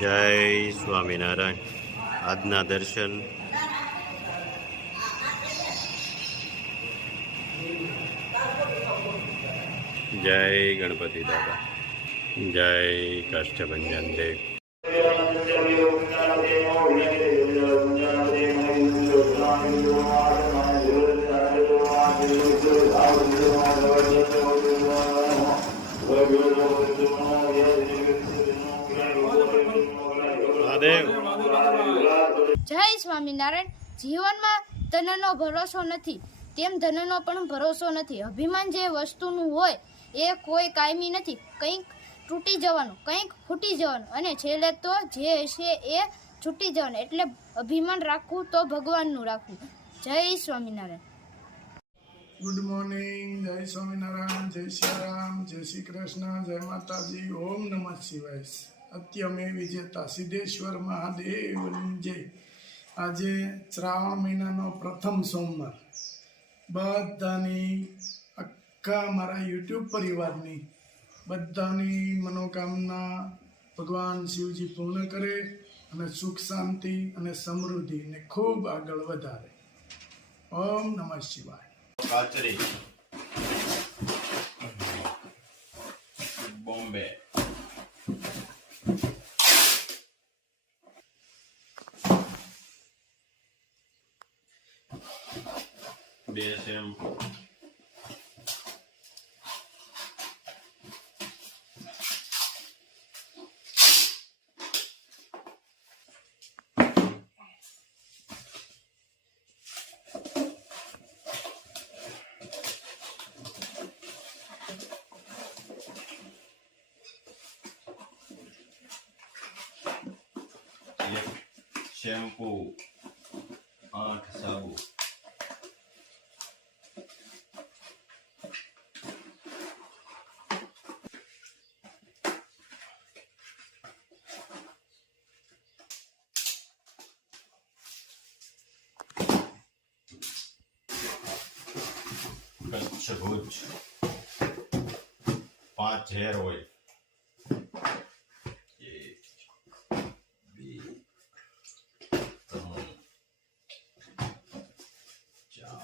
જય સ્વામિનારાયણ. આજના દર્શન જય ગણપતિ દાદા, જય કાષ્ઠભંજન દેવ. જય સ્વામિનારાયણ. જીવનમાં ધનનો ભરોસો નથી, તેમ ધનનો પણ ભરોસો નથી. અભિમાન જે વસ્તુનું હોય એ કોઈ કાયમી નથી. કંઈક તૂટી જવાનું, કંઈક ફૂટી જવાનું અને છેલ્લે તો જે હશે એ છૂટી જવાનું. એટલે અભિમાન રાખવું તો ભગવાનનું રાખવું. જય સ્વામિનારાયણ. Good morning. જય સ્વામિનારાયણ, જય સિયારામ, જય શ્રી કૃષ્ણ, જય માતાજી, ઓમ નમઃ શિવાય. અત્યમે વિજેતા સિદ્ધેશ્વર મહાદેવની જય. આજે શ્રાવણ મહિનાનો પ્રથમ સોમવાર. બધાની આખા મારા યુટ્યુબ પરિવારની બધાની મનોકામના ભગવાન શિવજી પૂર્ણ કરે અને સુખ શાંતિ અને સમૃદ્ધિને ખૂબ આગળ વધારે. ઓમ નમઃ શિવાય. કાચરી બોમ્બે બે શેમ્પુ, શેમ્પુ, 8 સાબુ, Kutch Bhuj 5 hair oil, 1 2 3 4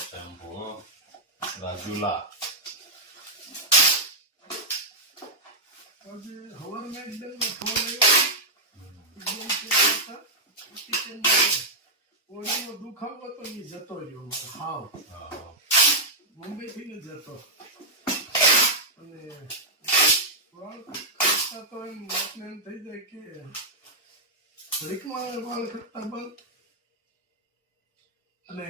shampoo, Rajula હવારમાં એકદમ ફોન આવ્યો, ઓળીનો દુખાવો તો એ જતો રહ્યો. હાવ મુંબઈથી ને જતો અને વાળ ખરતા તો એમ વાતને એમ થઈ જાય કે ઘડીકમાં વાળ ખરતા બંધ. અને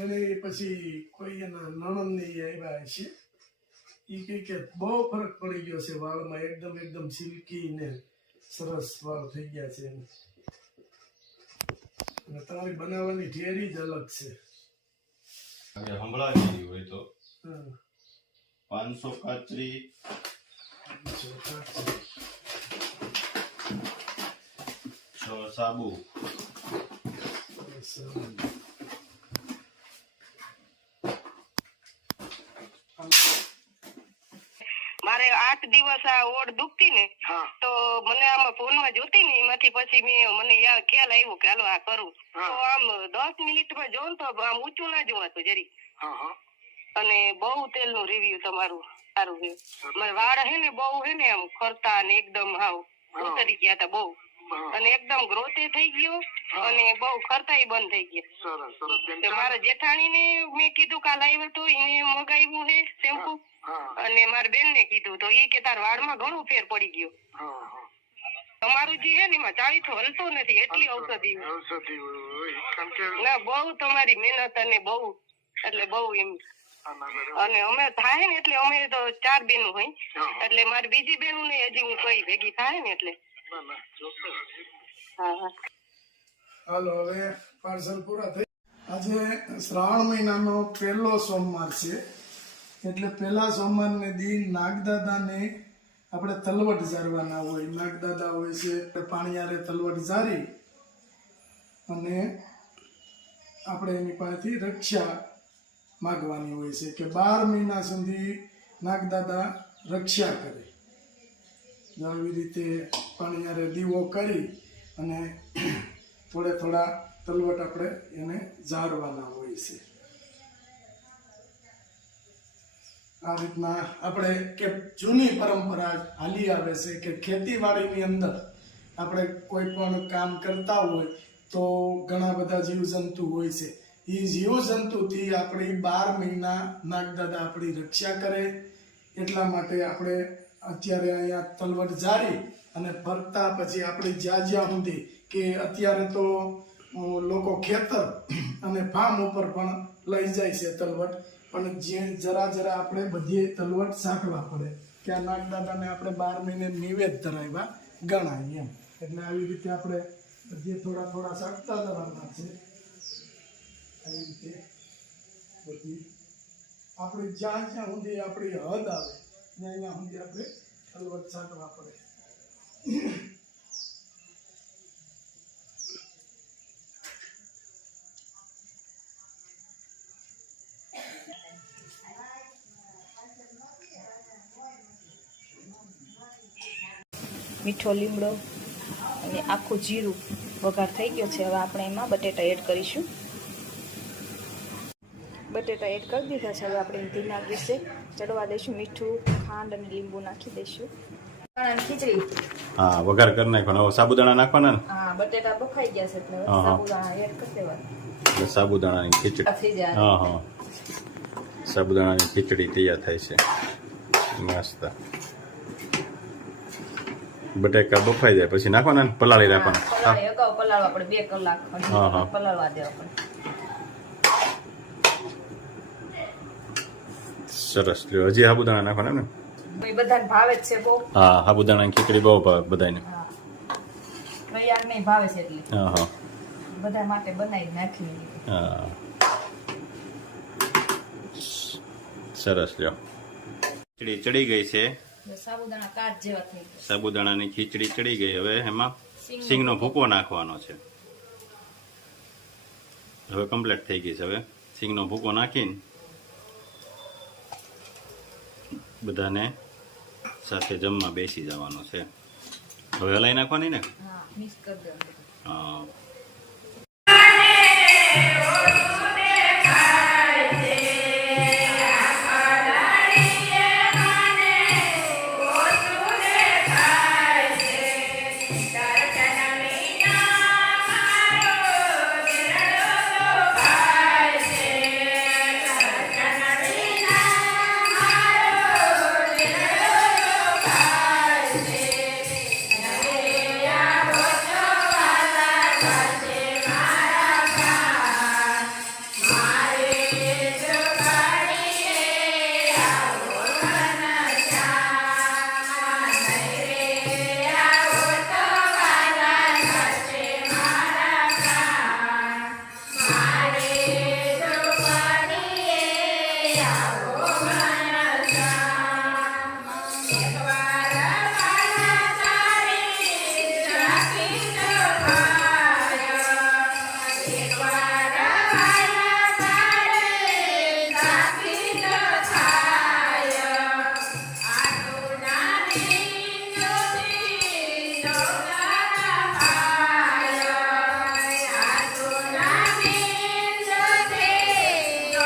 એને પછી કોઈ એના નણંદની આવ્યા છે, એ કે બહુ ફરક પડી ગયો છે વાળમાં. એકદમ સિલ્કી ને સરસ વાળ થઈ ગયા છે. અને તમારી બનાવવાની ઢેરી જ અલગ છે. હમણાં હોય તો 500 કાચરી, 6 સાબુ, મારે 8 દિવસ આ ઓળ દુખતી ને તો મને આમાં ફોનમાં જોતી ને એમાંથી પછી મને ખ્યાલ આવ્યો કે હાલો આ કરું. તો આમ 10 મિનિટમાં જોઉં તો આમ ઊંચું ના જોવાતું જરી. અને બહુ તેલનું રિવ્યુ તમારું સારું છે. મારા વાળ હે ને બહુ હે ને આમ ખરતા ને એકદમ હાવ ઉતરી ગયા હતા બહુ. અને એકદમ ગ્રોથે થઈ ગયો અને બહુ ખરતાય બંધ થઈ ગયા. મારા જેઠાણી ને મેં કીધું કાલ આવ્યો તો એને મગાવ્યું હે શેમ્પુ અને મારી બેન ને કીધું તો એ કે તાર વાળમાં ઘણો ફેર પડી ગયો. તમારું જે હે ને એમાં ચાળીથો હલતો નથી એટલી ઔષધિ ના બહુ તમારી મહેનત અને બહુ એટલે બહુ એમ. અને અમે થાય ને એટલે અમે તો 4 બેનું હોય એટલે મારી બીજી બેનું ને હજી હું કઈ ભેગી થાય ને એટલે. હાલો હવે પાર્સલ પૂરા થઈ. આજે શ્રાવણ મહિનાનો પહેલો સોમવાર છે, એટલે પહેલા સોમવારને દિન નાગદાદાને આપણે તલવટ ઝારવાના હોય. નાગદાદા હોય છે પાણીયારે તલવટ ઝારી અને આપણે એની પાસેથી રક્ષા માગવાની હોય છે કે 12 મહિના સુધી નાગદાદા રક્ષા કરે. આવી રીતે પાણીયારે દીવો કરી અને થોડા તલવટ આપણે એને ઝાડવાના હોય છે. આ રીતના આપણે કે જૂની પરંપરા હાલી આવે છે કે ખેતીવાડીની અંદર આપણે કોઈ પણ કામ કરતા હોય તો ઘણા બધા જીવજંતુ હોય છે. એ જીવજંતુથી આપણી 12 મહિના નાગદાદા આપણી રક્ષા કરે. એટલા માટે આપણે અત્યારે અહીંયા તલવટ જાળી અને ફરતા પછી આપણે જ્યાં સુધી કે અત્યારે તો લોકો ખેતર અને ફાર્મ ઉપર પણ લઈ જાય છે તલવટ, પણ જે જરા આપણે બધી તલવટ સાંકવા પડે કે આ નાગદાદાને આપણે 12 મહિને નિવેદ ધરાવ્યા ગણાય એમ. એટલે આવી રીતે આપણે બધી થોડા સાંકતા જવાના છે. આવી રીતે બધી આપણે જ્યાં સુધી આપણી હદ આવે ત્યાં સુધી આપણે તલવટ સાંકવા પડે. મીઠો લીમડો અને આખું જીરું વઘાર થઈ ગયો છે. હવે આપણે એમાં બટેટા એડ કરીશું. બટેટા એડ કરી દીધા છે. હવે આપણે ધીમા ગેસે ચડવા દઈશું. મીઠું, ખાંડ અને લીંબુ નાખી દઈશું. ખીચડી હા, વઘાર કરી નાખવાનો. હવે સાબુદાણા નાખવાના ને? હા, બટેટા બફાઈ ગયા છે એટલે સાબુદાણા એડ કરી દેવાના. એટલે સાબુદાણાની ખીચડી. થઈ જાય. હા, સાબુદાણાની ખીચડી તૈયાર થાય છે મસ્ત. બટેકા બફાઈ જાય પછી નાખવાના ને પલાળી રાખવાના. પલાળી અગાઉ પલાળવા પડે 2 કલાક પલાળવા દેવા પડે. સરસ. હજી સાબુદાણા નાખવાના ને? બધાને ભાવે જ છે બહુ. હા, સાબુદાણાની ખીચડી બહુ ભાવે બધાને. તૈયાર નહીં ભાવે છે એટલે હા બધા માટે બનાવી નાખી. હા, સરસ. લ્યો, ખીચડી ચડી ગઈ છે. સાબુદાણા કાચ જેવા થઈ ગયા. સાબુદાણાની ખીચડી ચડી ગઈ. હવે એમાં સિંગનો ભૂકો નાખવાનો છે. હવે કમ્પ્લીટ થઈ ગઈ છે. હવે સિંગનો ભૂકો નાખીને બધાને સાથે જમવા બેસી જવાનું છે. હવે હલાઈ નાખવાની ને? હા, મિક્સ કરી દેવાનું. હા.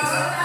Oh